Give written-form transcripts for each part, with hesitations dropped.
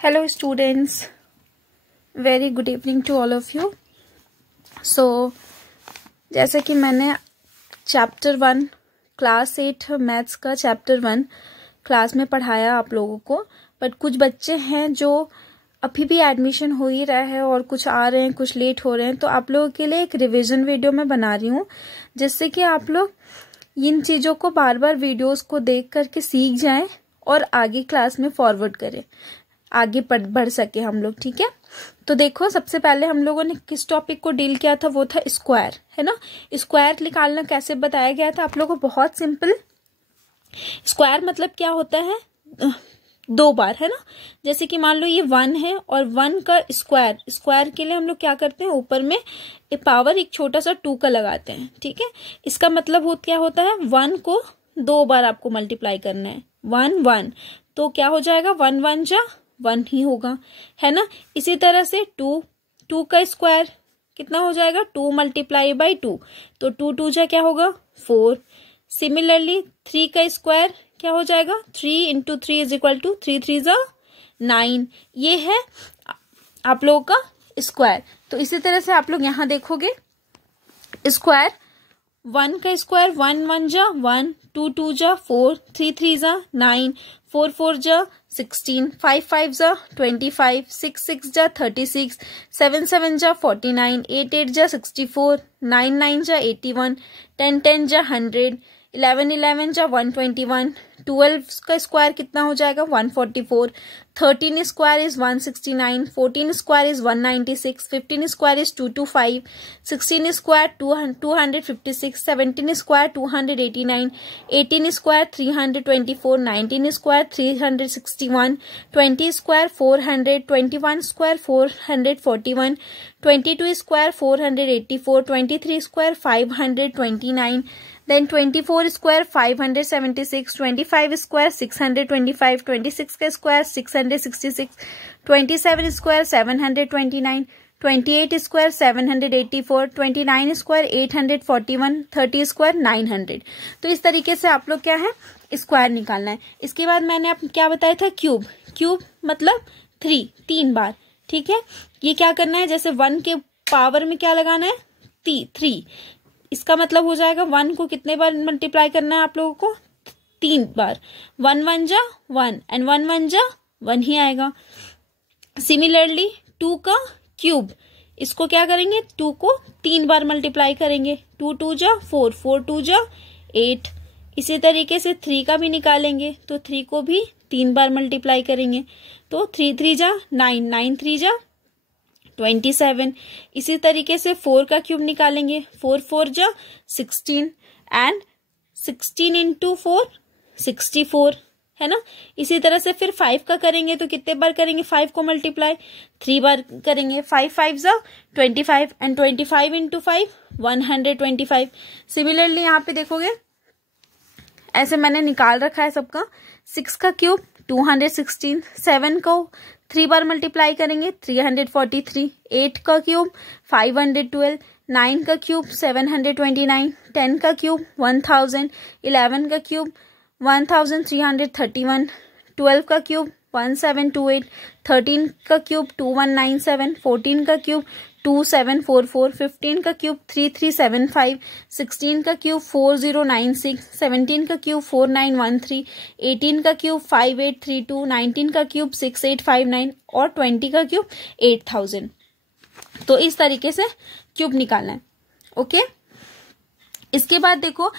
Hello students, very good evening to all of you. So जैसे कि मैंने chapter 1 class 8 maths का chapter 1 class में पढ़ाया आप लोगों को, बट कुछ बच्चे हैं जो अभी भी एडमिशन हो ही रहा है और कुछ आ रहे हैं, कुछ लेट हो रहे हैं, तो आप लोगों के लिए एक रिवीजन वीडियो मैं बना रही हूँ जिससे कि आप लोग इन चीज़ों को बार बार वीडियोस को देख करके सीख जाएं और आगे क्लास में फॉरवर्ड करें, आगे बढ़ सके हम लोग। ठीक है, तो देखो सबसे पहले हम लोगों ने किस टॉपिक को डील किया था, वो था स्क्वायर, है ना। स्क्वायर निकालना कैसे बताया गया था आप लोगों को, बहुत सिंपल। स्क्वायर मतलब क्या होता है, दो बार, है ना। जैसे कि मान लो ये 1 है और 1 का स्क्वायर, स्क्वायर के लिए हम लोग क्या करते हैं, ऊपर में पावर एक छोटा सा 2 का लगाते हैं। ठीक है, इसका मतलब क्या होता है, 1 को 2 बार आपको मल्टीप्लाई करना है। 1 1 तो क्या हो जाएगा, 1 1 जा 1 ही होगा, है ना। इसी तरह से 2 का स्क्वायर कितना हो जाएगा, 2 मल्टीप्लाई बाई 2, तो 2 2 जा क्या होगा 4। सिमिलरली 3 का स्क्वायर क्या हो जाएगा, 3 इंटू 3 इज इक्वल टू 3 3 जा 9। ये है आप लोगों का स्क्वायर। तो इसी तरह से आप लोग यहां देखोगे स्क्वायर, 1 का स्क्वायर 1 1 जा 1, 2 2 जा 4, 3 3 जा 9, 4 4 जा 16, 5 5 जा 25, 6 6 जा 36, 7 7 जा 49, 8 8 जा 64, 9 9 जा 81, 10 10 जा 100, 11 11 जा 121, 12 का स्क्वायर कितना हो जाएगा 144, 13 square is 169, 14 square is 196, 15 square is 225, 16 square 256, 17 square 289, 18 square 324, 19 square 361, 20 square 400, 21 square 441, 22 square 484, 23 square 529, then 24 square 576, 25 square 625, 26 का square 666, 27 square 729, 28 square 784, 29 square 841, 30 square 900। तो इस तरीके से आप लोग क्या है, स्क्वायर निकालना है। इसके बाद मैंने आप क्या बताया था, क्यूब। क्यूब मतलब 3 बार। ठीक है, ये क्या करना है, जैसे 1 के पावर में क्या लगाना है 3, इसका मतलब हो जाएगा 1 को कितने बार मल्टीप्लाई करना है आप लोगों को, 3 बार। 1 1 जा 1 एंड 1 1 जा 1 ही आएगा। सिमिलरली 2 का क्यूब, इसको क्या करेंगे, 2 को 3 बार मल्टीप्लाई करेंगे, 2 2 जा 4, 4 2 जा 8। इसी तरीके से 3 का भी निकालेंगे, तो 3 को भी 3 बार मल्टीप्लाई करेंगे, तो 3 3 जा 9, 9 3 जा 27। इसी तरीके से 4 का क्यूब निकालेंगे, 4 4 जा 16 एंड 16 इंटू 4 64, है ना। इसी तरह से फिर 5 का करेंगे, तो कितने बार करेंगे 5 को मल्टीप्लाई, 3 बार करेंगे, 5 5 जा 25 एंड 25 इंटू 5 125। सिमिलरली यहाँ पे देखोगे ऐसे मैंने निकाल रखा है सबका। 6 का क्यूब 216, 7 को 3 बार मल्टीप्लाई करेंगे 343, 8 का क्यूब 512, 9 का क्यूब 729, 10 का क्यूब 1000, 11 का क्यूब 1331, 12 का क्यूब 1728, 13 का क्यूब 2197, 14 का क्यूब 2744, 15 का क्यूब 3375, 16 का क्यूब 4096, 17 का क्यूब 4913, 18 का क्यूब 5832, 19 का क्यूब 6859 और 20 का क्यूब 8000। तो इस तरीके से क्यूब निकालना है। ओके, इसके बाद देखो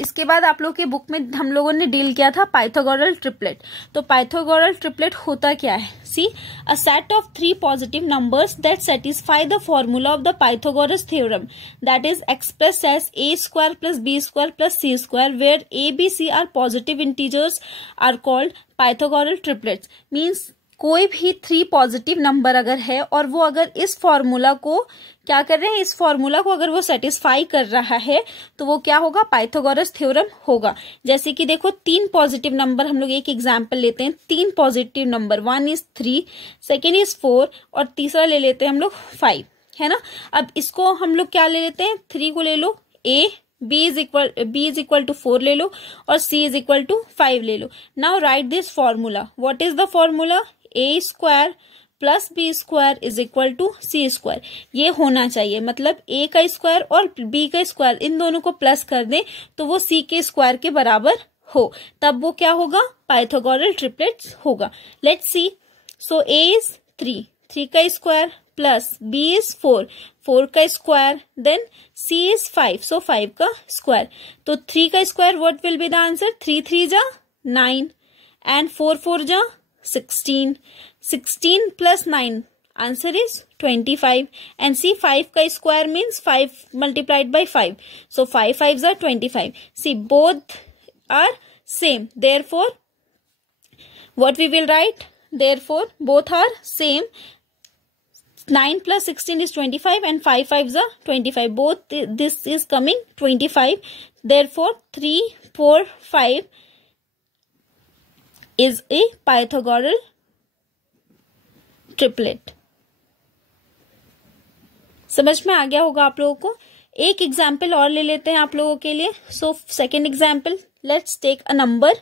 इसके बाद आप लोग के बुक में हम लोगों ने डील किया था पाइथागोरल ट्रिपलेट। तो पाइथागोरल ट्रिपलेट होता क्या है, see a set of 3 positive numbers that satisfy the formula of the Pythagoras theorem that is express as a square plus b square plus c square where a b c are positive integers are called Pythagorean triplets. Means कोई भी 3 positive number अगर है और वो अगर इस formula को क्या कर रहे हैं, इस फॉर्मूला को अगर वो सेटिस्फाई कर रहा है तो वो क्या होगा, पाइथागोरस थ्योरम होगा। जैसे कि देखो 3 पॉजिटिव नंबर, हम लोग एक एग्जांपल लेते हैं, 3 positive number, 1 is 3, second is 4 और तीसरा ले लेते हैं हम लोग 5, है ना। अब इसको हम लोग क्या ले लेते हैं, 3 को ले लो a, b is equal to 4 ले लो और c इज इक्वल टू 5 ले लो। Now write this formula. What is the formula, A square plus B square is equal to C square, ये होना चाहिए। मतलब ए का स्क्वायर और बी का स्क्वायर इन दोनों को प्लस कर दें तो वो सी के स्क्वायर के बराबर हो, तब वो क्या होगा, पाइथागोरल ट्रिपलेट्स होगा। Let's see. So A is 3, 3 का स्क्वायर प्लस बी इज 4, 4 का स्क्वायर, देन सी इज 5, सो 5 का स्क्वायर। तो 3 का square what will be the answer, 3 3 जा 9 एंड 4 4 जा 16, 16 plus 9 answer is 25 and see 5 का square means 5 multiplied by 5, so 5 5s are 25. See both are same, therefore what we will write, therefore both are same. 9 plus 16 is 25 and 5 5s are 25, both this is coming 25, therefore 3 4 5 is a Pythagorean triplet. समझ में आ गया होगा आप लोगों को। एक example और ले लेते हैं आप लोगों के लिए। So second example, let's take a number.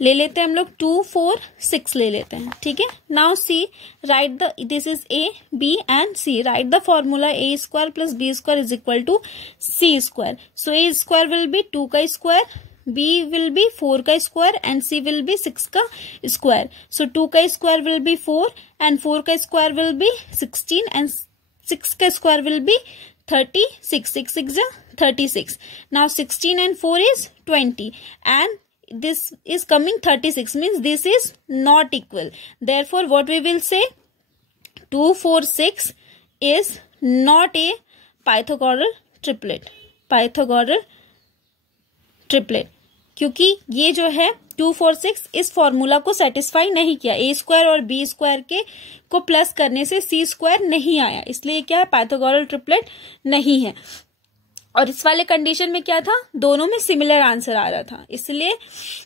ले लेते हैं हम लोग 2 4 6 ले लेते हैं, ठीक है। Now see, right the, this is A B and C, right the formula A square plus B square is equal to C square. So A square will be 2 का स्क्वायर, b will be 4 का square and c will be 6 का square. सो 2 का square will be 4 and 4 का square will be 16 and 6 का square will be 36, 6 6 जा 36। Now 16 and 4 is 20 and this is coming 36, means this is not equal. Therefore what we will say, 2 4 6 is not a Pythagorean triplet, Pythagorean triplet, क्योंकि ये जो है 2 4 6 इस formula को satisfy नहीं किया। ए स्क्वायर और बी स्क्वायर के को प्लस करने से सी स्क्वायर नहीं आया, इसलिए क्या है, पाइथागोरल ट्रिपलेट नहीं है। और इस वाले कंडीशन में क्या था, दोनों में सिमिलर आंसर आ रहा था, इसलिए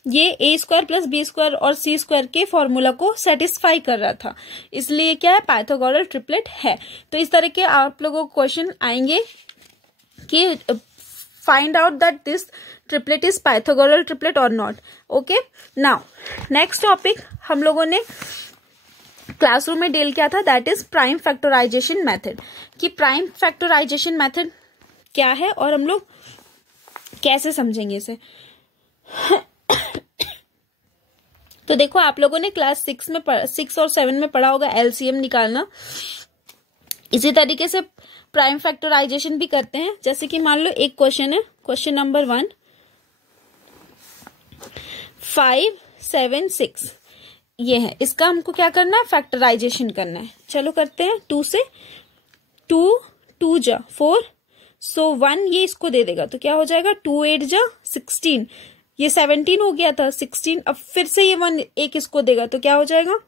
ये ए स्क्वायर प्लस बी स्क्वायर और सी स्क्वायर के फॉर्मूला को सेटिस्फाई कर रहा था, इसलिए क्या है, पाइथागोरल ट्रिपलेट है। तो इस तरह के आप लोगों को क्वेश्चन आएंगे कि find out that this triplet is Pythagorean triplet or not. Okay, now next topic हम लोगों ने क्लासरूम में डील किया था, that is prime factorization method, कि prime factorization method क्या है और हम लोग कैसे समझेंगे इसे। तो देखो, आप लोगों ने क्लास 6 और 7 में पढ़ा होगा LCM निकालना। इसी तरीके से प्राइम फैक्टराइजेशन भी करते हैं। जैसे कि मान लो एक क्वेश्चन है, क्वेश्चन नंबर 1, 5 7 6 ये है, इसका हमको क्या करना है, फैक्टराइजेशन करना है। चलो करते हैं। 2 से 2 2 जा 4, सो 1 ये इसको दे देगा तो क्या हो जाएगा, 2 8 जा 16, ये 17 हो गया था 16, अब फिर से ये 1 एक इसको देगा तो क्या हो जाएगा,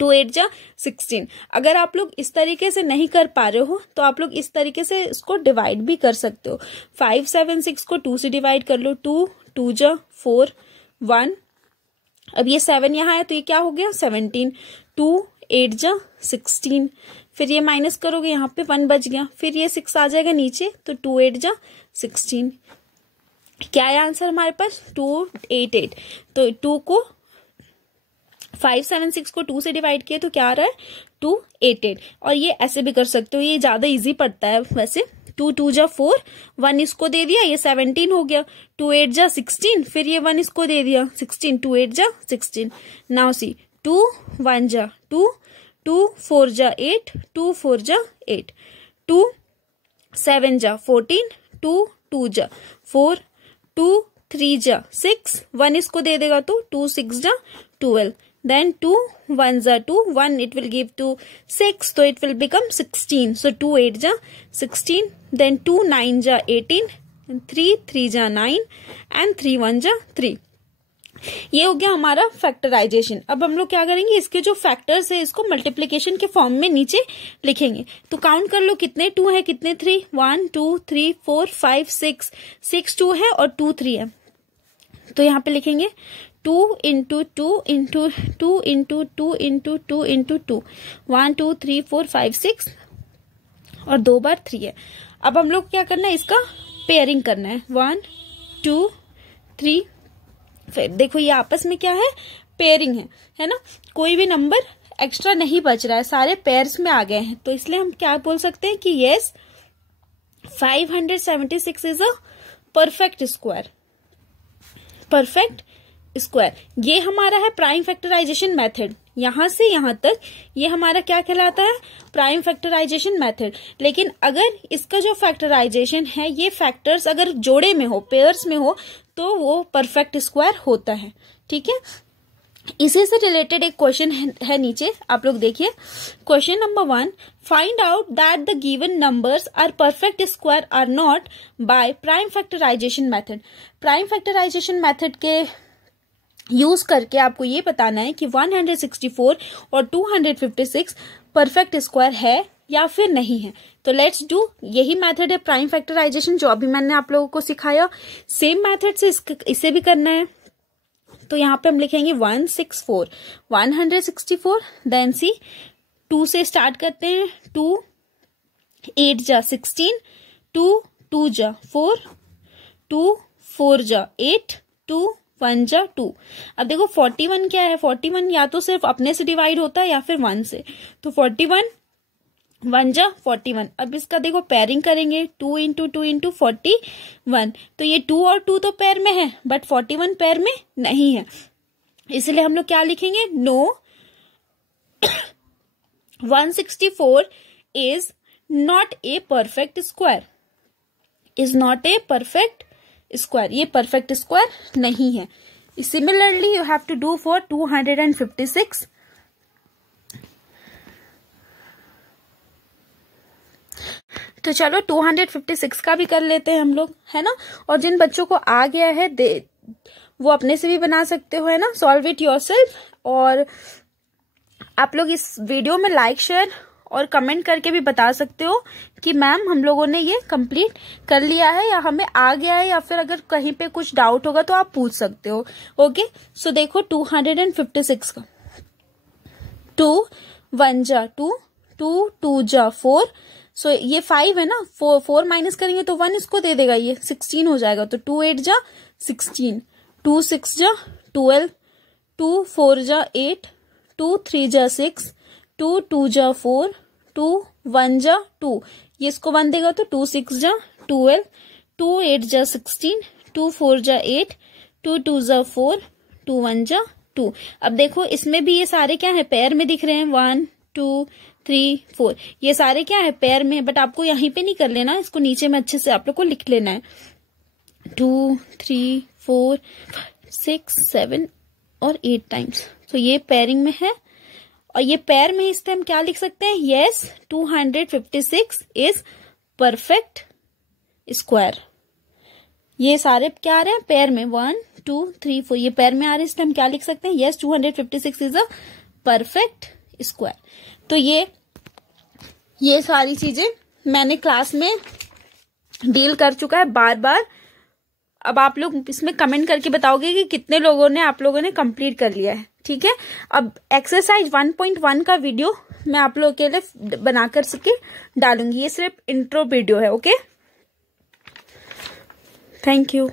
2 8 जा 16। अगर आप लोग इस तरीके से नहीं कर पा रहे हो तो आप लोग इस तरीके से इसको डिवाइड भी कर सकते हो। 5 7 6 को 2 से डिवाइड कर लो, 2 2 जा 4 1, अब ये 7 यहाँ है तो ये क्या हो गया 17, 2 8 जा 16, फिर ये माइनस करोगे यहाँ पे 1 बच गया, फिर ये 6 आ जाएगा नीचे तो 2 8 जा 16। क्या है आंसर हमारे पास, 2 8 8। तो 2 को 5 7 6 को 2 से डिवाइड किया तो क्या आ रहा है, 2 8 8। और ये ऐसे भी कर सकते हो, ये ज्यादा इजी पड़ता है वैसे। 2 2 जा 4, 1 इसको दे दिया, ये 17 हो गया, 2 8 जा 16, फिर ये 1 इसको दे दिया 16, 2 8 जा 16। नाउ सी, 2 1 जा 2, 2 4 जा 8, 2 4 जा 8, 2 7 जा 14, 2 2 जा 4, 2 3 जा 6, 1 इसको दे देगा तो 2 6 जा 12, then 2 1 जा 2, 1 it will give to 6, so it will become 16, so 2 8 जा 16, then 2 9 जा 18, 3 3 जा 9 and 3 1 जा 3। ये हो गया हमारा फैक्टराइजेशन। अब हम लोग क्या करेंगे, इसके जो फैक्टर्स है इसको मल्टीप्लिकेशन के फॉर्म में नीचे लिखेंगे। तो काउंट कर लो कितने 2 है कितने 3, 1 2 3 4 5 6, 6 2 है और 2 3 है, तो यहाँ पे लिखेंगे 2 into 2 into 2 into 2 into 2 into 2, 1 2 3 4 5 6 और 2 बार 3 है। अब हम लोग क्या करना है, इसका पेयरिंग करना है, 1 2 3। फिर देखो ये आपस में क्या है, पेयरिंग है ना, कोई भी नंबर एक्स्ट्रा नहीं बच रहा है, सारे पेयर्स में आ गए हैं, तो इसलिए हम क्या बोल सकते हैं कि yes 576 is a perfect square. Perfect square ये हमारा है प्राइम फैक्टराइजेशन मेथड, यहां से यहां तक ये हमारा क्या कहलाता है, प्राइम फैक्टराइजेशन मेथड। लेकिन अगर इसका जो फैक्टराइजेशन है ये फैक्टर्स अगर जोड़े में हो, पेयर्स में हो, तो वो परफेक्ट स्क्वायर होता है। ठीक है, इसी से रिलेटेड एक क्वेश्चन है नीचे, आप लोग देखिए। Question number 1, find out that the given numbers are perfect square or not by prime factorization method. Prime factorization method के यूज करके आपको ये बताना है कि 164 और 256 परफेक्ट स्क्वायर है या फिर नहीं है। तो लेट्स डू, यही मेथड है प्राइम फैक्टराइजेशन जो अभी मैंने आप लोगों को सिखाया, सेम मेथड से इसे भी करना है। तो यहाँ पे हम लिखेंगे 164 देन सी 2 से स्टार्ट करते हैं, 2 8 जा 16, 2 2 जा 4, 2 4 जा 8, 2 1 जा 2। अब देखो 41 क्या है, 41 या तो सिर्फ अपने से डिवाइड होता है या फिर 1 से, तो 41 1 जा 41। अब इसका देखो पेयरिंग करेंगे, 2 इंटू 2 इंटू 41, तो ये 2 और 2 तो पेयर में है बट 41 पेयर में नहीं है, इसलिए हम लोग क्या लिखेंगे, no 164 is not a perfect square, is not a perfect square, ये परफेक्ट स्क्वायर नहीं है। Similarly you have to do for 256। तो चलो 256 का भी कर लेते हैं हम लोग, है ना। और जिन बच्चों को आ गया है वो अपने से भी बना सकते हो, है ना, सॉल्व इट योरसेल्फ। और आप लोग इस वीडियो में लाइक शेयर और कमेंट करके भी बता सकते हो कि मैम हम लोगों ने ये कंप्लीट कर लिया है या हमें आ गया है, या फिर अगर कहीं पे कुछ डाउट होगा तो आप पूछ सकते हो। ओके, सो देखो 256 का 2 1 जा 2, 2 2 जा 4, सो ये 5 है ना, 4 माइनस करेंगे तो 1 इसको दे देगा, ये 16 हो जाएगा। तो 2 8 जा 16, 2 6 जा 12, 2 4 जा 8, 2 3 जा 6, 2 2 जा 4, 2 1 जा 2, ये इसको 1 देगा तो 2 6 जा 12, 2 8 जा 16, 2 4 जा 8, 2 2 जा 4, 2 1 जा 2। अब देखो इसमें भी ये सारे क्या है, पेयर में दिख रहे हैं, 1 2 3 4, ये सारे क्या है, पेयर में है, बट आपको यहीं पे नहीं कर लेना, इसको नीचे में अच्छे से आप लोग को लिख लेना है। 2 3 4 6 7 और 8 टाइम्स, तो ये पेयरिंग में है और ये पेयर में, इस टाइम क्या लिख सकते हैं, यस 256 इज परफेक्ट स्क्वायर। ये सारे क्या आ रहे हैं, पेयर में, 1 2 3 4, ये पेयर में आ रहे हैं, इस टाइम क्या लिख सकते हैं, yes 256 is a perfect square. तो ये सारी चीजें मैंने क्लास में डील कर चुका है बार बार। अब आप लोग इसमें कमेंट करके बताओगे कि कितने लोगों ने आप लोगों ने कंप्लीट कर लिया है। ठीक है, अब एक्सरसाइज 1.1 का वीडियो मैं आप लोगों के लिए बनाकर सके डालूंगी, ये सिर्फ इंट्रो वीडियो है। Okay, thank you.